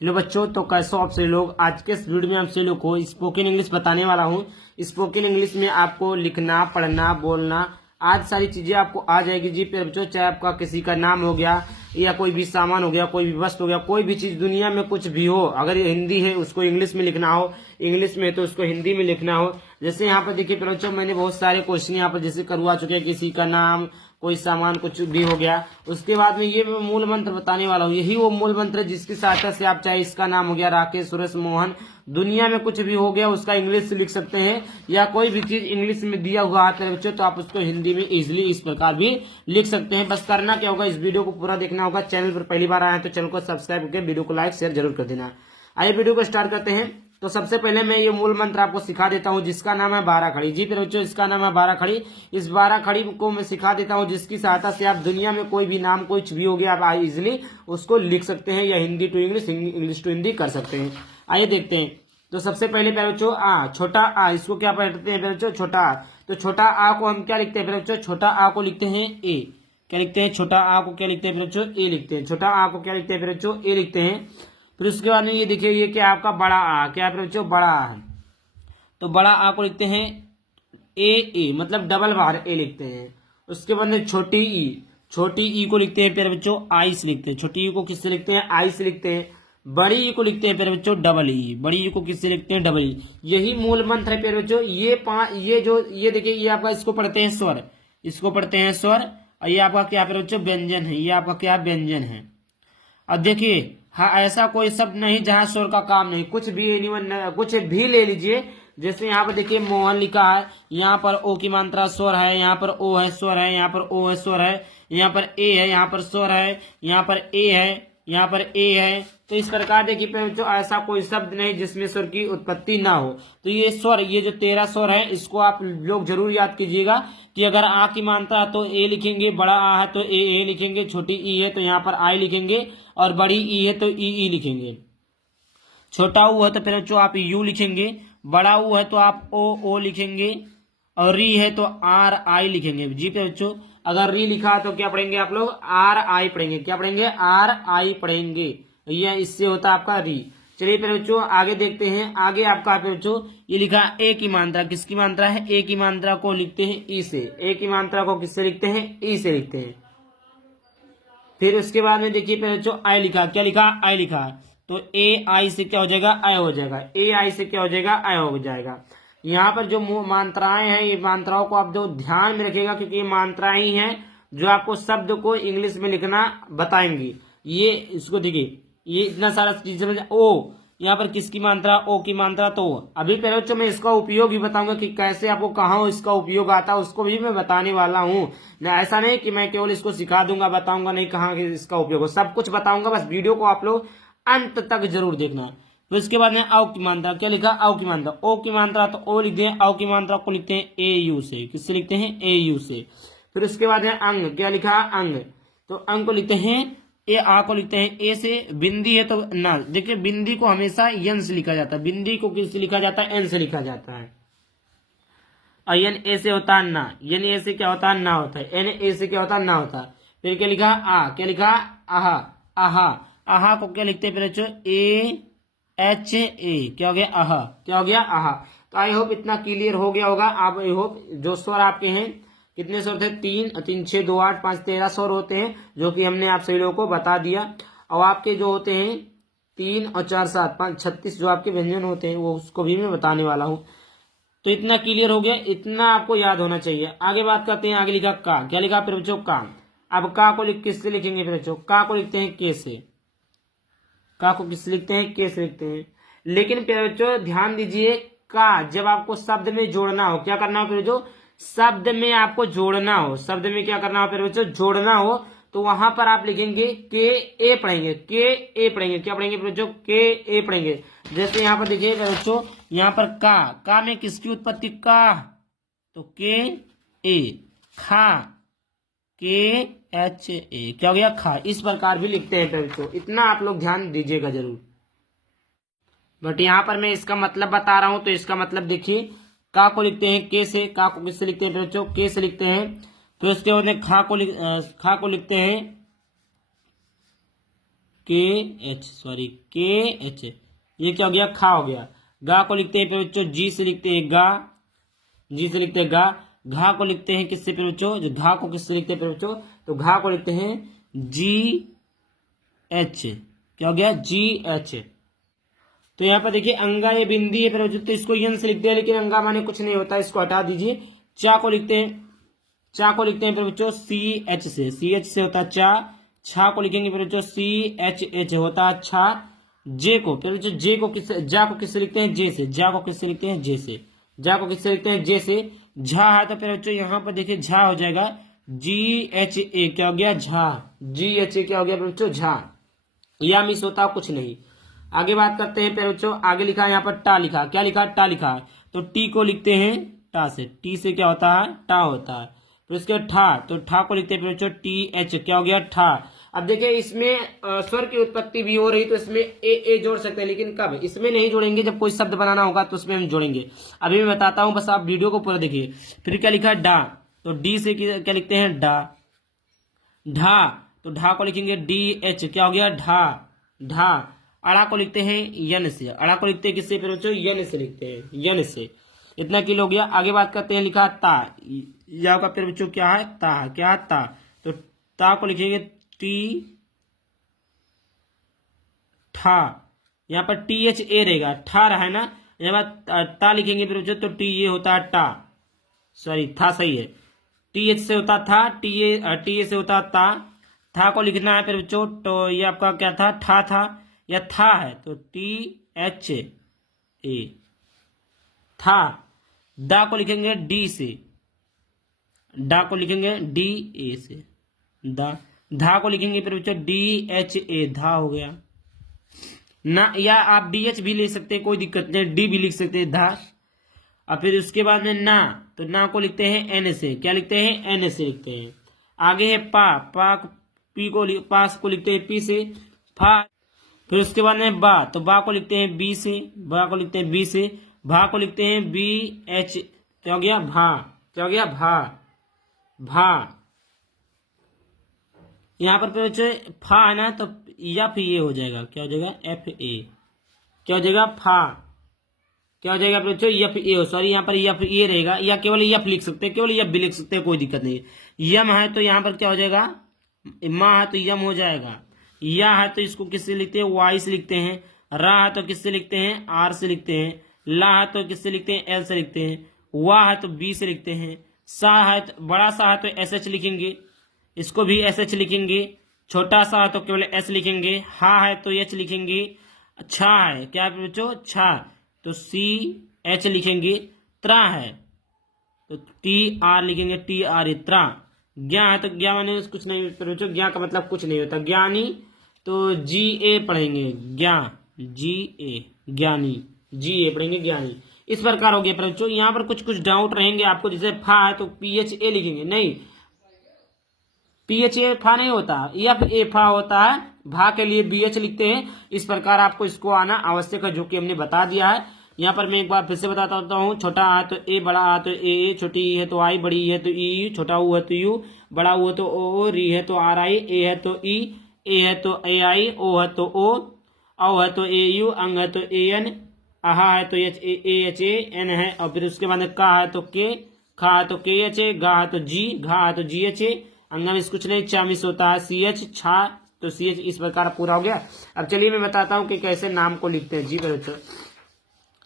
Hello बच्चों, तो कैसे हो आप सभी लोग। आज के इस वीडियो में आप सभी लोग को स्पोकन इंग्लिश बताने वाला हूँ। स्पोकन इंग्लिश में आपको लिखना, पढ़ना, बोलना आज सारी चीजें आपको आ जाएगी जी प्यारे बच्चों। चाहे आपका किसी का नाम हो गया या कोई भी सामान हो गया, कोई भी वस्तु हो गया, कोई भी चीज दुनिया में कुछ भी हो, अगर ये हिंदी है उसको इंग्लिश में लिखना हो, इंग्लिश में तो उसको हिंदी में लिखना हो। जैसे यहाँ पर देखिए प्यारे बच्चों, मैंने बहुत सारे क्वेश्चन यहाँ पर जैसे करवा चुके हैं। किसी का नाम, कोई सामान, कुछ भी हो गया, उसके बाद में ये मैं मूल मंत्र बताने वाला हूँ। यही वो मूल मंत्र है जिसकी सहायता से आप, चाहे इसका नाम हो गया राकेश, सुरेश, मोहन, दुनिया में कुछ भी हो गया उसका इंग्लिश लिख सकते हैं, या कोई भी चीज इंग्लिश में दिया हुआ आता है बच्चों तो आप उसको हिंदी में इजीली इस प्रकार भी लिख सकते हैं। बस करना क्या होगा, इस वीडियो को पूरा देखना होगा। चैनल पर पहली बार आए हैं तो चैनल को सब्सक्राइब करके वीडियो को लाइक शेयर जरूर कर देना। आइए वीडियो को स्टार्ट करते हैं। तो सबसे पहले मैं ये मूल मंत्र आपको सिखा देता हूँ जिसका नाम है 12 खड़ी। जी फिर बच्चों, इसका नाम है 12 खड़ी। इस 12 खड़ी को मैं सिखा देता हूँ जिसकी सहायता से आप दुनिया में कोई भी नाम, कुछ भी हो गया, आप इजिली उसको लिख सकते हैं, या Hindi to English, English to Hindi कर सकते हैं। आइए देखते हैं। तो सबसे पहले प्यारे बच्चों, छोटा आ, इसको क्या पढ़ते हैं प्यारे बच्चों, छोटा आ। तो छोटा आ को हम क्या लिखते हैं प्यारे बच्चों, छोटा आ को लिखते हैं ए। क्या लिखते हैं, छोटा आ को क्या लिखते हैं प्यारे बच्चों, ए लिखते हैं। छोटा आ को क्या लिखते हैं प्यारे बच्चों, ए लिखते हैं। फिर उसके बाद में ये देखिए, ये क्या आपका बड़ा आ, क्या है प्यारे बच्चों, बड़ा आ है। तो बड़ा आ को लिखते हैं ए, मतलब डबल बार ए लिखते हैं। उसके बाद में छोटी ई, छोटी ई को लिखते हैं प्यारे बच्चों आई से लिखते हैं। छोटी ई को किससे लिखते हैं, आई से लिखते हैं। बड़ी ई को लिखते हैं प्यारे बच्चों डबल ई, बड़ी ई को किससे लिखते हैं, डबल ई। यही मूल मंत्र है प्यारे बच्चों। ये देखिए, ये आपका इसको पढ़ते हैं स्वर, इसको पढ़ते हैं स्वर, और ये आपका क्या प्यारे बच्चों, व्यंजन है। ये आपका क्या व्यंजन है। अब देखिए, हाँ, ऐसा कोई शब्द नहीं जहां स्वर का काम नहीं। कुछ भी एनीवन, कुछ भी ले लीजिए। जैसे यहाँ पर देखिए मोहन लिखा है, यहाँ पर ओ की मात्रा स्वर है, यहाँ पर ओ है स्वर है, यहाँ पर ओ है स्वर है, यहाँ पर ए है, यहाँ पर स्वर है, यहाँ पर ए है, यहाँ पर ए है। तो इस प्रकार देखिए जो ऐसा कोई शब्द नहीं जिसमें स्वर की उत्पत्ति ना हो। तो ये स्वर, ये जो 13 स्वर है, इसको आप लोग जरूर याद कीजिएगा कि अगर आ की मात्रा तो ए लिखेंगे, बड़ा आ है तो ए लिखेंगे, छोटी ई है तो यहाँ पर आई लिखेंगे, और बड़ी ई है तो ई लिखेंगे। छोटा ऊ है तो फिर जो आप यू लिखेंगे, बड़ा ऊ है तो आप ओ लिखेंगे, और री है तो आर आई लिखेंगे। जी पे बच्चों, अगर री लिखा तो क्या पढ़ेंगे आप लोग, आर आई पढ़ेंगे। क्या पढ़ेंगे, आर आई पढ़ेंगे। यह इससे होता है आपका री। चलिए फिर बच्चों आगे देखते हैं। आगे आपका बच्चों ये लिखा ए की मात्रा, किसकी मात्रा है, ए की मात्रा को लिखते हैं ई से। ए की मात्रा को किससे लिखते हैं, ई से लिखते हैं। फिर उसके बाद में देखिए बच्चों आई लिखा, क्या लिखा, आई लिखा। तो ए आई से क्या हो जाएगा, आई हो जाएगा। ए आई से क्या हो जाएगा, आई हो जाएगा। यहाँ पर जो मात्राएं हैं, ये मात्राओं को आप जो ध्यान में रखिएगा, क्योंकि ये मात्राएं ही हैं जो आपको शब्द को इंग्लिश में लिखना बताएंगी। ये इसको देखिए, ये इतना सारा चीजें। ओ, यहाँ पर किसकी मात्रा, ओ की मात्रा। तो अभी पहले बच्चों मैं इसका उपयोग भी बताऊंगा कि कैसे आपको कहाँ इसका उपयोग आता है, उसको भी मैं बताने वाला हूँ। ऐसा नहीं कि मैं केवल इसको सिखा दूंगा, बताऊंगा नहीं कहाँ इसका उपयोग हो, सब कुछ बताऊंगा। बस वीडियो को आप लोग अंत तक जरूर देखना। तो इसके बाद में औ की मात्रा, क्या लिखा, औ की मात्रा। ओ की मात्रा तो ओ लिखते हैं, औ की मात्रा को लिखते हैं ए यू से। किससे लिखते हैं, ए यू से। फिर उसके बाद है अंग, क्या लिखा, अंग। तो अंग को लिखते हैं ए, आ को लिखते हैं ए से। बिंदी है तो ना, देखिए बिंदी को हमेशा यन से लिखा जाता है, बिंदी को किससे लिखा जाता है, एन से लिखा जाता है। और एन ए से होता है ना, एन ए से क्या होता है, ना होता है। एन ए से क्या होता है, ना होता है। फिर क्या लिखा, आ, क्या लिखा, आहा, आहा। आहा को क्या लिखते हैं फिर बच्चों, ए एच ए, क्या हो गया, आहा, क्या हो गया, आहा। तो आई होप इतना क्लियर हो गया होगा। आप आई होप जो स्वर आपके हैं, कितने स्वर थे, 3 6 2 8 5 13 स्वर होते हैं, जो कि हमने आप सभी लोगों को बता दिया। और आपके जो होते हैं 3 और 4 7 5 36 जो आपके व्यंजन होते हैं, वो उसको भी मैं बताने वाला हूँ। तो इतना क्लियर हो गया, इतना आपको याद होना चाहिए। आगे बात करते हैं। आगे लिखा का, क्या लिखा फिर बच्चों, का। अब का को किससे लिखेंगे फिर बच्चों, का को लिखते हैं के से। का को किससे लिखते हैं, के से लिखते हैं। लेकिन प्यारे बच्चों ध्यान दीजिए, का जब आपको शब्द में जोड़ना हो, क्या करना हो फिर जो, शब्द में आपको जोड़ना हो, शब्द में क्या करना हो फिर बच्चों, जोड़ना हो, तो वहां पर आप लिखेंगे के ए पढ़ेंगे, के ए पढ़ेंगे। क्या पढ़ेंगे फिर बच्चों, के ए पढ़ेंगे। जैसे यहाँ पर देखिए बच्चों, यहाँ पर का में किसकी उत्पत्ति, का, तो के ए, खा, के एच ए, क्या हो गया, खा। इस प्रकार भी लिखते हैं बच्चों, इतना आप लोग ध्यान दीजिएगा जरूर। बट यहाँ पर मैं इसका मतलब बता रहा हूं, तो इसका मतलब देखिए, का को लिखते हैं के से। का को किससे लिखते हैं बच्चों, के से लिखते हैं। फिर उसके बाद में खा को लिखते हैं KH, ये क्या हो गया, खा हो गया। गा को लिखते हैं बच्चों जी से लिखते हैं गा, जी से लिखते हैं गा। घा को लिखते हैं किससे बच्चों, जो घा को किससे लिखते हैं बच्चों, तो घा को लिखते हैं GH, क्या हो गया, GH। तो यहाँ पर देखिए अंगा ये बिंदी है बच्चों, तो इसको यन से लिखते हैं, लेकिन अंगा माने कुछ नहीं होता, इसको हटा दीजिए। चा को लिखते हैं, चा को लिखते हैं बच्चों CH से, CH से होता है चा। छा को लिखेंगे बच्चों CHH होता है छा। जे को फिर बच्चों, जे को किससे, जा को किससे लिखते हैं, जे से। जा को किससे लिखते हैं, जे से। जा को किससे लिखते हैं, जे से। झा है तो फिर बच्चों यहाँ पर देखिए झा हो जाएगा GHA, क्या हो गया, झा। GHA क्या हो गया बच्चों, झा। या मिस होता कुछ नहीं। आगे बात करते हैं फिर बच्चों, आगे लिखा है यहाँ पर टा लिखा, क्या लिखा, टा लिखा है। तो टी को लिखते हैं टा से, टी से क्या होता है, टा होता है। फिर उसके ठा, तो ठा को लिखते हैं बच्चों TH, क्या हो गया, ठा। अब देखिए इसमें स्वर की उत्पत्ति भी हो रही, तो इसमें ए जोड़ सकते हैं, लेकिन कब, इसमें नहीं जोड़ेंगे, जब कोई शब्द बनाना होगा तो उसमें हम जोड़ेंगे। अभी मैं बताता हूं, बस आप वीडियो को पूरा देखिए। फिर क्या लिखा है डा, तो डी से क्या लिखते हैं, डा। ढा, तो ढा को लिखेंगे DH, क्या हो गया, ढा, ढा। अड़ा को लिखते हैं यन से, अड़ा को लिखते हैं किससे फिर बच्चों, यन से लिखते हैं, यन से। इतना किलो हो गया। आगे बात करते हैं, लिखा ता, या का फिर बच्चों क्या है, ता, क्या है, ता। तो ता को लिखेंगे टी, ठा, यहाँ पर THA रहेगा, ठा रहा है ना, यहाँ पर ता लिखेंगे फिर बच्चों, तो टी ये होता है टा, सॉरी था सही है। TH से होता था, TA से होता ता। था को लिखना है फिर बच्चों, तो ये आपका क्या था, ठा था, या था है तो THA, था। दा को लिखेंगे डी से, डा को लिखेंगे DA से, दा। धा को लिखेंगे फिर बच्चों DHA, धा हो गया ना, या आप DH भी ले सकते हैं, कोई दिक्कत नहीं, डी भी लिख सकते हैं, धा। और फिर उसके बाद में ना, तो ना को लिखते हैं N से, क्या लिखते हैं, N से लिखते हैं। आगे है पा, पा पी को पास को लिखते हैं P से, फा। फिर उसके बाद में बा, तो बा को लिखते हैं B से, बा को लिखते हैं B से। भा को लिखते हैं BH, क्या हो गया, भा, क्या हो गया, भा, भा। यहाँ पर बच्चों फा है ना, तो यफ ये हो जाएगा, क्या हो जाएगा, FA, क्या हो जाएगा, फा, क्या हो जाएगा बच्चों, FA, सॉरी यहाँ पर FA रहेगा, या केवल यफ लिख सकते हैं, केवल यफ भी लिख सकते हैं, कोई दिक्कत नहीं। यम है तो यहाँ पर क्या हो जाएगा, माँ है तो यम हो जाएगा। या है तो इसको किससे लिखते हैं, Y से लिखते हैं। रा है तो किससे लिखते हैं, R से लिखते हैं। ला है तो किससे लिखते हैं, L से लिखते हैं। वाह है तो B से लिखते हैं। सा है तो बड़ा सा है तो SH लिखेंगे, इसको भी SH लिखेंगे। छोटा सा है तो केवल S लिखेंगे। हा है तो H लिखेंगे। छा है क्या है बच्चों, छा, तो CH लिखेंगे। त्रा है तो TR लिखेंगे, TR, त्रा। ज्ञा है तो ज्ञा माने कुछ नहीं बच्चों, ज्ञा का मतलब कुछ नहीं होता, ज्ञानी, तो GA पढ़ेंगे, ज्ञा, GA, ज्ञानी, GA पढ़ेंगे, ज्ञानी। इस प्रकार हो गया बच्चों। यहाँ पर कुछ कुछ डाउट रहेंगे आपको, जैसे फा है तो PHA लिखेंगे, नहीं, PHA फा नहीं होता, FA फा होता है। भा के लिए BH लिखते हैं। इस प्रकार आपको इसको आना आवश्यक है, जो कि हमने बता दिया है। यहाँ पर मैं एक बार फिर से बताता हूँ। छोटा आ तो A, बड़ा आ तो A, छोटी ई है तो I, बड़ी ई है तो ई, छोटा U है तो U, बड़ा U है तो O, री है तो RI, A है तो E, A है तो AI, O है तो O, औ है तो AU, अंग है तो AN, आहा है तो HA, N है, और फिर उसके बाद का है तो K, खा है तो KH, गा है तो G, घा है तो GH, अंगा में कुछ नहीं, चा मिस होता है CH, छा तो CH। इस प्रकार पूरा हो गया। अब चलिए मैं बताता हूँ कि कैसे नाम को लिखते हैं। जी बच्चों,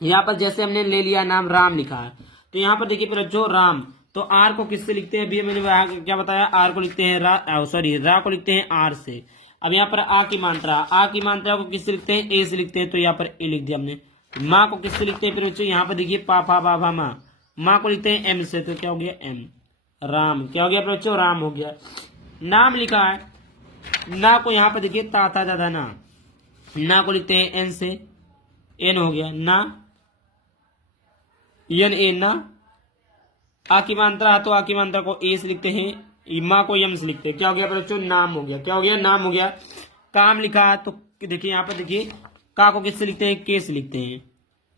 यहाँ पर जैसे हमने ले लिया नाम, राम लिखा है, तो यहाँ पर देखिए बच्चों राम, तो आर को किससे लिखते हैं, अभी मैंने क्या बताया, आर को लिखते हैं रा को लिखते हैं R से। अब यहाँ पर आ की मात्रा को किससे लिखते हैं, A से लिखते हैं, तो यहाँ पर A लिख दिया हमने। माँ को किससे लिखते हैं फिर बच्चों, यहाँ पर देखिए पा फा बा भा माँ, माँ को लिखते हैं M से, तो क्या हो गया, M, राम, क्या हो गया बच्चों, राम हो गया। नाम लिखा है, ना को यहाँ पर देखिए ता था दादा ना को लिखते हैं N से, N हो गया ना, NA ना। आ की मात्रा तो आ की मात्रा को A से लिखते हैं, माँ को यम से लिखते हैं, क्या हो गया बच्चों, नाम हो गया, क्या हो गया, नाम हो गया। काम लिखा है तो देखिए यहाँ पर देखिए का को किससे लिखते हैं, K से लिखते हैं।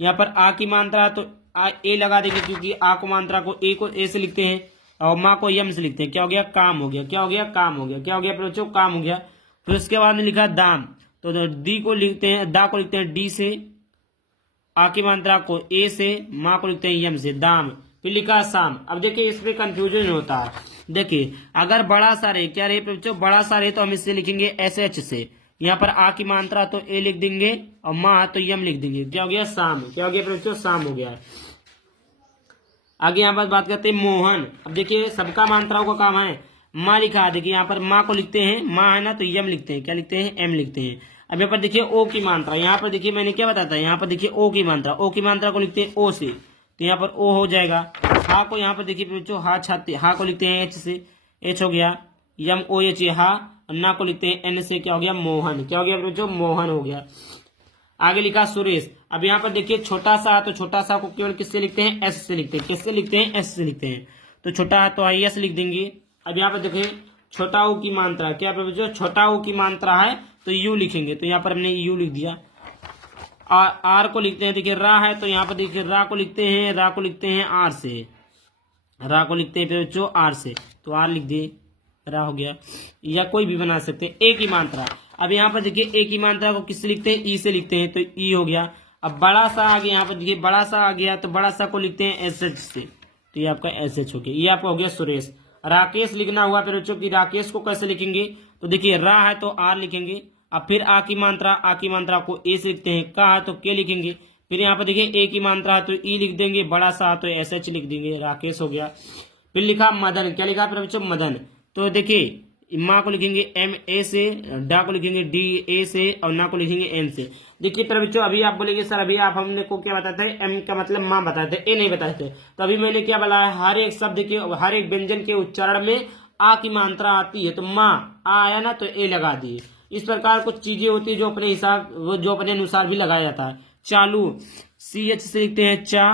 यहाँ पर आ की मात्रा तो A लगा देंगे, क्योंकि आ को मात्रा को A से लिखते हैं, और माँ को यम से लिखते हैं, क्या हो गया, काम हो गया, क्या हो गया, काम हो गया, क्या हो गया बच्चों, काम हो गया। फिर उसके बाद में लिखा दाम, तो दी को लिखते हैं, दा को लिखते हैं डी से, आ की मात्रा को ए से, माँ को लिखते हैं यम से, दाम। फिर लिखा शाम। अब देखिए इसमें कंफ्यूजन होता है। देखिए अगर बड़ा सा रहे, क्या रहे बच्चों, बड़ा सा रहे तो हम इससे लिखेंगे एस एच से। यहाँ पर आ की मात्रा तो ए लिख देंगे और माँ तो यम लिख देंगे। क्या हो गया, शाम। क्या हो गया बच्चों, शाम हो गया। आगे यहाँ पर बात करते हैं मोहन। अब देखिए सबका मात्राओं का काम है। माँ लिखा है, देखिए यहाँ पर माँ को लिखते हैं, माँ है ना तो यम लिखते हैं, क्या लिखते हैं, एम लिखते हैं। अब यहाँ पर देखिए ओ की मात्रा, यहाँ पर देखिए मैंने क्या बताया था, यहाँ पर देखिए ओ की मात्रा, ओ की मात्रा को लिखते हैं ओ से, तो यहाँ पर ओ हो जाएगा। हा को यहाँ पर देखिए बच्चों हा छाते, हा को लिखते हैं एच से, एच हो गया, यम ओ एच हा, और ना को लिखते हैं एन से, क्या हो गया, मोहन। क्या हो गया बच्चों, मोहन हो गया। आगे लिखा सुरेश। अब यहाँ पर देखिए छोटा सा, तो छोटा सा को केवल किससे लिखते हैं, एस से लिखते हैं। किससे लिखते हैं, एस से लिखते हैं। तो छोटा है तो आई एस लिख देंगे। अब यहाँ पर देखिए छोटा ओ की मात्रा, क्या बच्चों, छोटा ओ की मात्रा है तो यू लिखेंगे, तो यहाँ पर हमने यू लिख दिया। आर को लिखते हैं, देखिए रा है तो यहाँ पर देखिए रा को लिखते हैं, रा को लिखते हैं आर से, रा को लिखते हैं बच्चों आर से, तो आर लिख दिए, रा हो गया। या कोई भी बना सकते हैं। ए की मात्रा, अब यहाँ पर देखिए ए की मात्रा को किससे लिखते हैं, ई से लिखते हैं, तो ई हो गया। अब बड़ा सा आ गया, यहाँ पर देखिए बड़ा सा आ गया तो बड़ा सा को लिखते हैं एस एच से, तो ये आपका एस एच हो गया। ये आपका हो गया सुरेश। राकेश लिखना हुआ फिर बच्चों की, राकेश को कैसे लिखेंगे, तो देखिए रा है तो आर लिखेंगे, अब फिर आ की मात्रा को ए से लिखते हैं, का है तो के लिखेंगे, फिर यहाँ पर देखिए ए की मात्रा है तो ई लिख देंगे, बड़ा सा तो एस एच लिख देंगे, राकेश हो गया। फिर लिखा मदन, क्या लिखा फिर बच्चों, मदन। तो देखिए माँ को लिखेंगे एम ए से, डा को लिखेंगे डी ए से, और ना को लिखेंगे एन से। देखिए पर बच्चों अभी आप बोलेंगे सर अभी आप हमने को क्या बताते हैं, एम का मतलब माँ बताते हैं, ए नहीं बताते। तो अभी मैंने क्या बोला है, हर एक शब्द के, हर एक व्यंजन के उच्चारण में आ की मात्रा आती है, तो माँ आ आया ना तो ए लगा दिए। इस प्रकार कुछ चीजें होती है जो अपने हिसाब, जो अपने अनुसार भी लगाया जाता है। चालू, सी एच से लिखते हैं चा,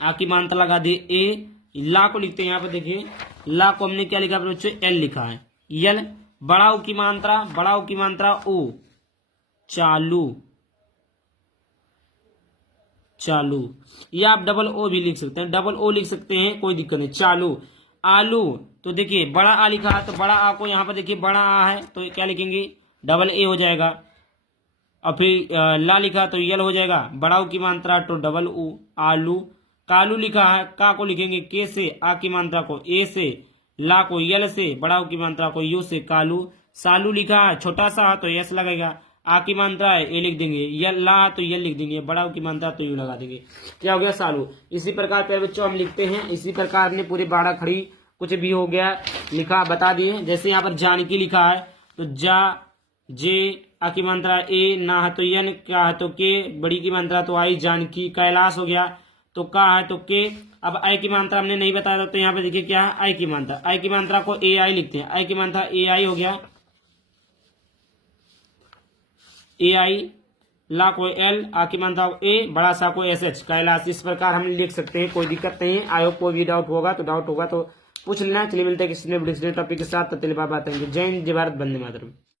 आ की मात्रा लगा दिए ए। ला को लिखते हैं, यहाँ पर देखिए ला को हमने क्या लिखा बच्चों, एल लिखा है, यल। बड़ा ऊ की मात्रा, बड़ा ऊ की मात्रा ओ, चालू, चालू। या आप डबल ओ भी लिख सकते हैं, डबल ओ लिख सकते हैं, कोई दिक्कत नहीं। चालू। आलू, तो देखिए बड़ा आ लिखा है तो बड़ा आ को यहाँ पर देखिए बड़ा आ है तो क्या लिखेंगे, डबल ए हो जाएगा। और फिर ला लिखा तो यल हो जाएगा, बड़ा ऊ की मात्रा तो डबल ऊ, आलू। कालू लिखा है, का को लिखेंगे के से, आ की मात्रा को ए से, ला को यल से, बड़ा ऊ की मात्रा को यू से, कालू। सालू लिखा है, छोटा सा है तो यस लगेगा, आ की मात्रा है ए लिख देंगे, यल ला तो यल लिख देंगे, बड़ा ऊ की मात्रा तो यू लगा देंगे। क्या हो गया, सालू। इसी प्रकार प्यारे बच्चों हम लिखते हैं, इसी प्रकार हमने पूरी बाड़ा खड़ी कुछ भी हो गया लिखा बता दिए। जैसे यहाँ पर जानकी लिखा है तो जा, जे, आ की मात्रा ए, ना है तो यन, क्या है तो के, बड़ी की मात्रा तो आई, जानकी। कैलाश हो गया तो का है तो के। अब आई की मात्रा हमने नहीं बताया था तो यहाँ पे देखिए क्या है, आई की मात्रा, आई की मात्रा को ए आई लिखते हैं, आई की मात्रा ए आई हो गया, ए आई। ला को एल, आ की मात्रा ए, बड़ा सा को एस एच, कैलाश। इस प्रकार हम लिख सकते हैं, कोई दिक्कत नहीं है। आई होप कोई भी डाउट होगा तो पूछ लेना। चलिए मिलते हैं किसी ने टॉपिक के साथ, तब तक के लिए बात। जय हिंद, जय भारत, वंदे मातरम।